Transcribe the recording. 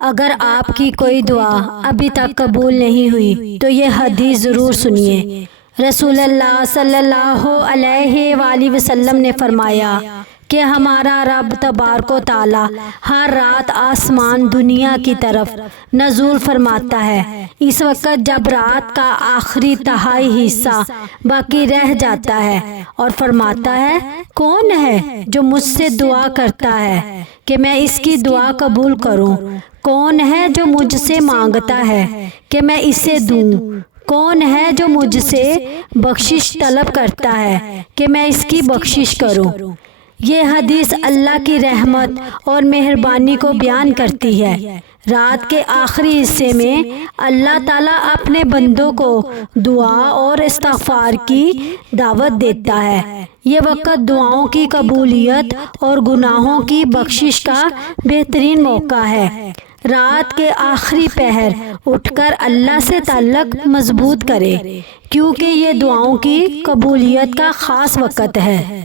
اگر آپ کی کوئی دعا ابھی تک قبول نہیں ہوئی تو یہ حدیث ضرور سنیے۔ رسول اللہ صلی اللہ علیہ وآلہ وسلم نے فرمایا کہ ہمارا رب تبارک و تعالی ہر رات آسمان دنیا کی طرف نزول فرماتا ہے۔ اس وقت جب رات کا آخری تہائی حصہ باقی رہ جاتا ہے اور فرماتا ہے، کون ہے جو مجھ سے دعا کرتا ہے کہ میں اس کی دعا قبول کروں؟ کون ہے جو مجھ سے مانگتا ہے کہ میں اسے دوں؟ کون ہے جو مجھ سے بخشش طلب کرتا ہے کہ میں اس کی بخشش کروں؟ یہ حدیث اللہ کی رحمت اور مہربانی کو بیان کرتی ہے۔ رات کے آخری حصے میں اللہ تعالیٰ اپنے بندوں کو دعا اور استغفار کی دعوت دیتا ہے۔ یہ وقت دعاؤں کی قبولیت اور گناہوں کی بخشش کا بہترین موقع ہے۔ رات کے آخری پہر اٹھ کر اللہ سے تعلق مضبوط کرے، کیونکہ یہ دعاؤں کی قبولیت کا خاص وقت ہے۔